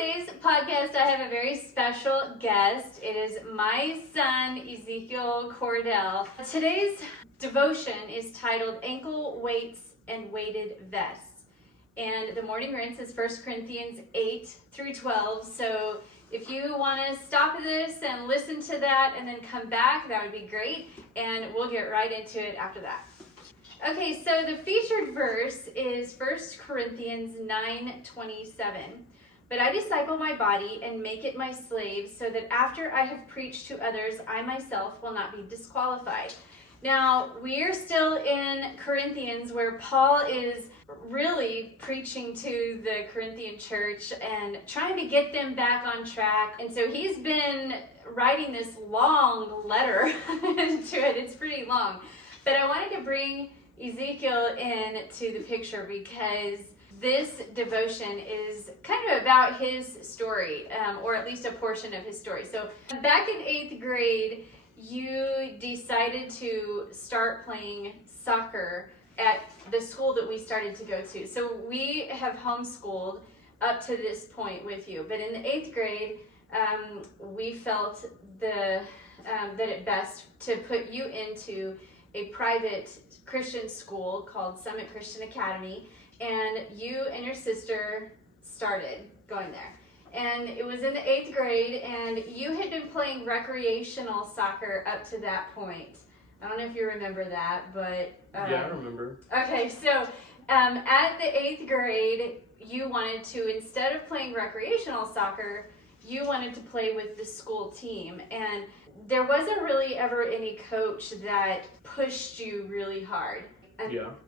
today's podcast, I have a very special guest. It is my son, Ezekiel Cordell. Today's devotion is titled Ankle Weights and Weighted Vests. And the morning rinse is 1 Corinthians 8 through 12. So if you want to stop this and listen to that and then come back, that would be great. And we'll get right into it after that. Okay, so the featured verse is 1 Corinthians 9:27. But I disciple my body and make it my slave, so that after I have preached to others, I myself will not be disqualified. Now, we are still in Corinthians, where Paul is really preaching to the Corinthian church and trying to get them back on track. And so he's been writing this long letter to it. It's pretty long. But I wanted to bring Ezekiel into the picture because this devotion is kind of about his story, or at least a portion of his story. So back in 8th grade, you decided to start playing soccer at the school that we started to go to. So we have homeschooled up to this point with you. But in the 8th grade, we felt that it best to put you into a private Christian school called Summit Christian Academy, and you and your sister started going there. And it was in the 8th grade, and you had been playing recreational soccer up to that point. I don't know if you remember that, but... yeah, I remember. Okay, so at the 8th grade, you wanted to, instead of playing recreational soccer, you wanted to play with the school team. And there wasn't really ever any coach that pushed you really hard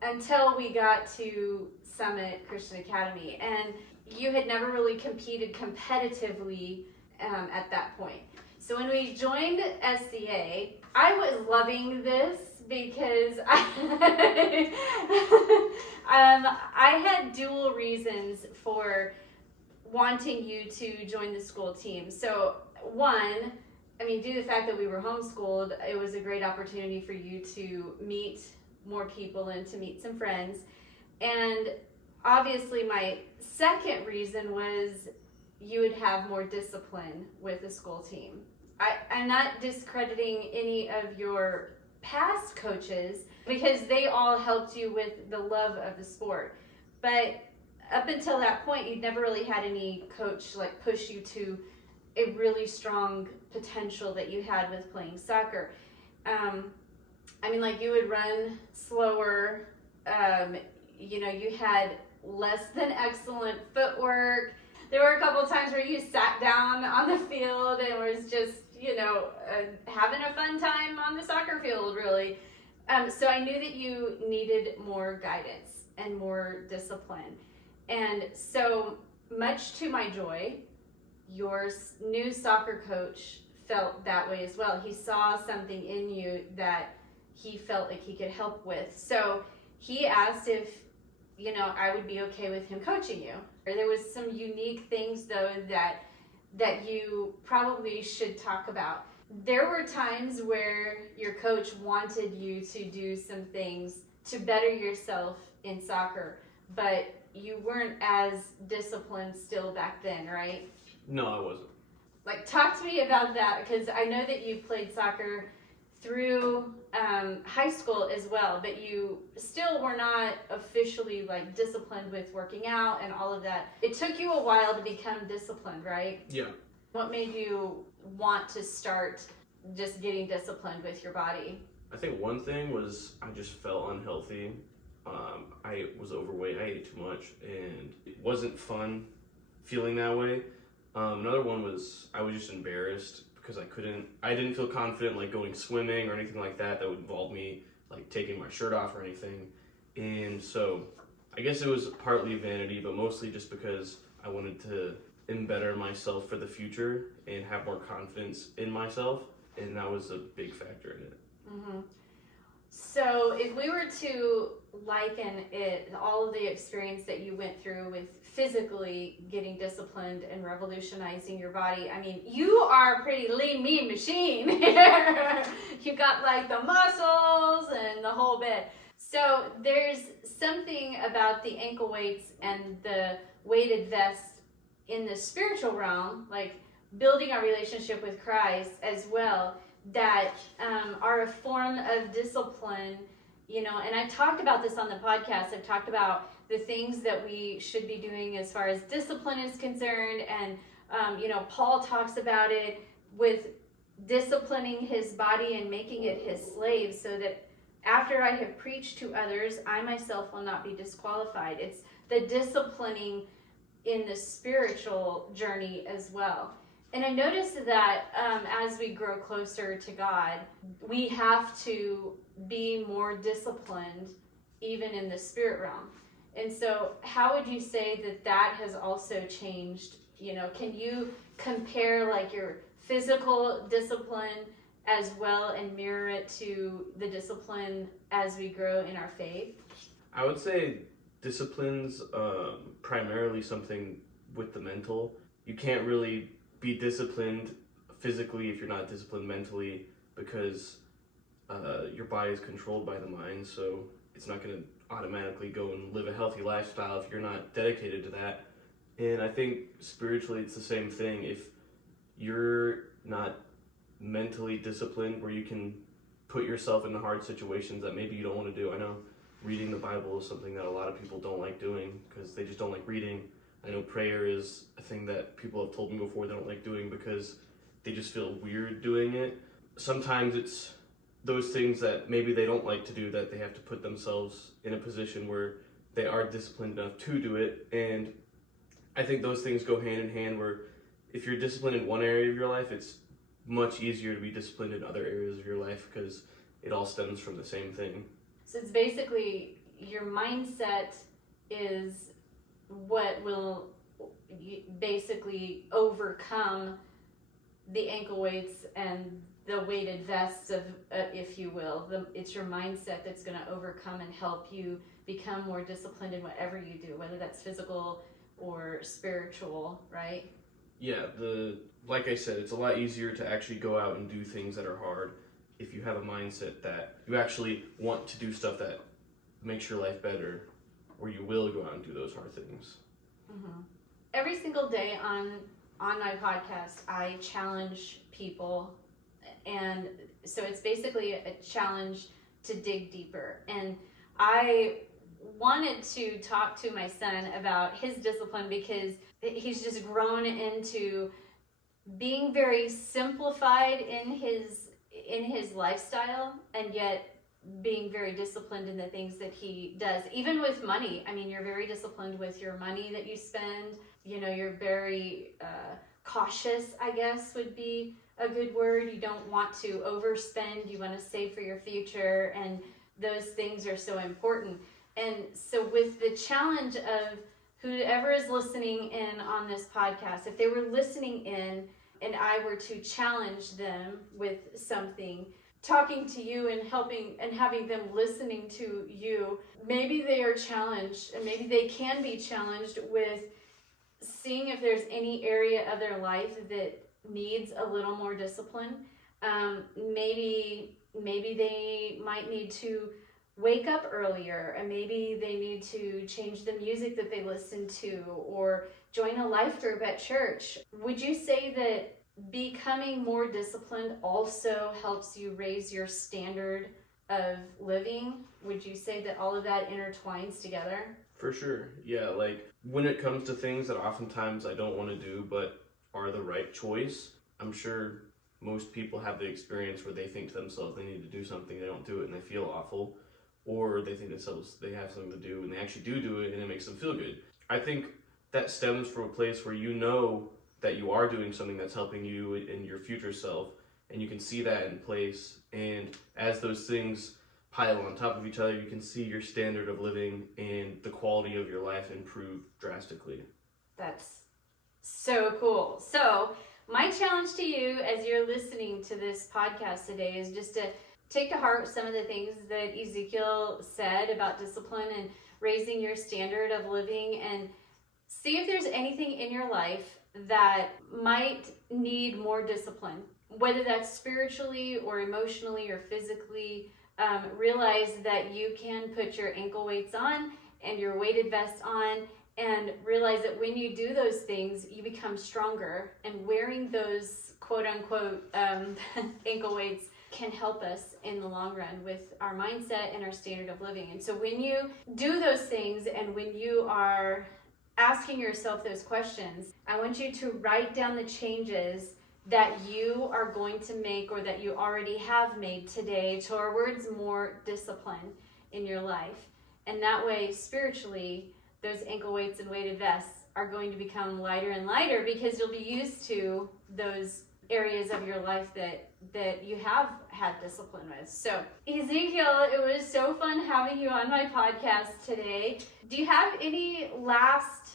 until we got to Summit Christian Academy. And you had never really competed competitively at that point. So when we joined SCA, I was loving this because I had dual reasons for wanting you to join the school team. So one, due to the fact that we were homeschooled, it was a great opportunity for you to meet more people and to meet some friends. And obviously my second reason was you would have more discipline with the school team. I'm not discrediting any of your past coaches because they all helped you with the love of the sport. But up until that point, you'd never really had any coach push you to a really strong potential that you had with playing soccer. You would run slower, you had less than excellent footwork. There were a couple of times where you sat down on the field and was just, having a fun time on the soccer field, really. So I knew that you needed more guidance and more discipline. And so, much to my joy, your new soccer coach felt that way as well. He saw something in you that he felt like he could help with. So he asked if, I would be okay with him coaching you. There was some unique things, though, that you probably should talk about. There were times where your coach wanted you to do some things to better yourself in soccer, but you weren't as disciplined still back then, right? No, I wasn't. Talk to me about that, because I know that you played soccer through high school as well, but you still were not officially disciplined with working out and all of that. It took you a while to become disciplined, right? Yeah. What made you want to start just getting disciplined with your body? I think one thing was I just felt unhealthy. I was overweight, I ate too much, and it wasn't fun feeling that way. Another one was I was just embarrassed because I didn't feel confident going swimming or anything like that would involve me taking my shirt off or anything. And so I guess it was partly vanity, but mostly just because I wanted to better myself for the future and have more confidence in myself, and that was a big factor in it. Mm-hmm. So if we were to liken it, all of the experience that you went through with physically getting disciplined and revolutionizing your body, you are a pretty lean, mean machine. You got the muscles and the whole bit. So there's something about the ankle weights and the weighted vest in the spiritual realm, like building our relationship with Christ as well, that are a form of discipline, and I've talked about this on the podcast. I've talked about the things that we should be doing as far as discipline is concerned, and Paul talks about it with disciplining his body and making it his slave, so that after I have preached to others, I myself will not be disqualified. It's the disciplining in the spiritual journey as well. And I noticed that as we grow closer to God, we have to be more disciplined even in the spirit realm. And so how would you say that that has also changed? Can you compare like your physical discipline as well and mirror it to the discipline as we grow in our faith? I would say discipline's primarily something with the mental. You can't really be disciplined physically if you're not disciplined mentally, because your body is controlled by the mind, so it's not going to automatically go and live a healthy lifestyle if you're not dedicated to that. And I think spiritually it's the same thing. If you're not mentally disciplined where you can put yourself in the hard situations that maybe you don't want to do. I know reading the Bible is something that a lot of people don't like doing because they just don't like reading. I know prayer is a thing that people have told me before they don't like doing because they just feel weird doing it. Sometimes it's those things that maybe they don't like to do that they have to put themselves in a position where they are disciplined enough to do it. And I think those things go hand in hand, where if you're disciplined in one area of your life, it's much easier to be disciplined in other areas of your life because it all stems from the same thing. So it's basically your mindset is what will basically overcome the ankle weights and the weighted vests of, if you will. It's your mindset that's going to overcome and help you become more disciplined in whatever you do, whether that's physical or spiritual, right? Yeah, like I said, it's a lot easier to actually go out and do things that are hard if you have a mindset that you actually want to do stuff that makes your life better, or you will go out and do those hard things. Mm-hmm. Every single day on my podcast, I challenge people, and so it's basically a challenge to dig deeper. And I wanted to talk to my son about his discipline because he's just grown into being very simplified in his lifestyle, and yet being very disciplined in the things that he does. Even with money, I mean, you're very disciplined with your money that you spend. You're very cautious, I guess would be a good word. You don't want to overspend. You want to save for your future, and those things are so important. And so with the challenge of whoever is listening in on this podcast, if they were listening in and I were to challenge them with something, talking to you and helping and having them listening to you, maybe they are challenged, and maybe they can be challenged with seeing if there's any area of their life that needs a little more discipline. Maybe they might need to wake up earlier, and maybe they need to change the music that they listen to, or join a life group at church. Would you say that becoming more disciplined also helps you raise your standard of living? Would you say that all of that intertwines together? For sure. Yeah, like when it comes to things that oftentimes I don't want to do but are the right choice, I'm sure most people have the experience where they think to themselves they need to do something, they don't do it, and they feel awful. Or they think themselves they have something to do and they actually do it, and it makes them feel good. I think that stems from a place where you know that you are doing something that's helping you in your future self, and you can see that in place. And as those things pile on top of each other, you can see your standard of living and the quality of your life improve drastically. That's so cool. So my challenge to you as you're listening to this podcast today is just to take to heart some of the things that Ezekiel said about discipline and raising your standard of living, and see if there's anything in your life that might need more discipline, whether that's spiritually or emotionally or physically. Realize that you can put your ankle weights on and your weighted vest on and realize that when you do those things, you become stronger, and wearing those quote unquote ankle weights can help us in the long run with our mindset and our standard of living. And so when you do those things and when you are asking yourself those questions, I want you to write down the changes that you are going to make or that you already have made today towards more discipline in your life. And that way, spiritually, those ankle weights and weighted vests are going to become lighter and lighter because you'll be used to those areas of your life that you have had discipline with. So, Ezekiel, it was so fun having you on my podcast today. Do you have any last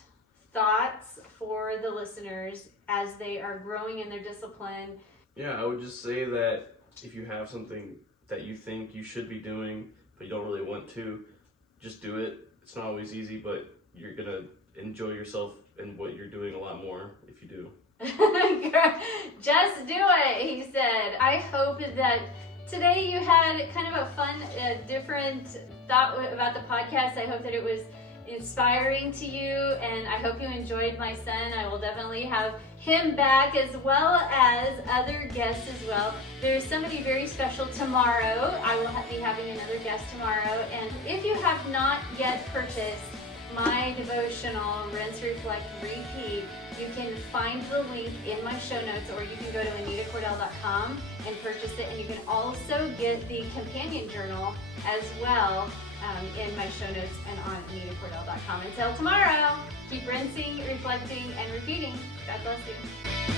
thoughts for the listeners as they are growing in their discipline? Yeah, I would just say that if you have something that you think you should be doing, but you don't really want to, just do it. It's not always easy, but you're going to enjoy yourself and what you're doing a lot more if you do. Just do it, he said. I hope that today you had kind of a fun, different thought about the podcast. I hope that it was inspiring to you, and I hope you enjoyed my son. I will definitely have him back, as well as other guests as well. There's somebody very special tomorrow. I will be having another guest tomorrow, and if you have not yet purchased my devotional, Rinse, Reflect, Repeat, you can find the link in my show notes, or you can go to AnitaCordell.com and purchase it, and you can also get the companion journal as well in my show notes and on AnitaCordell.com. Until tomorrow, keep rinsing, reflecting, and repeating. God bless you.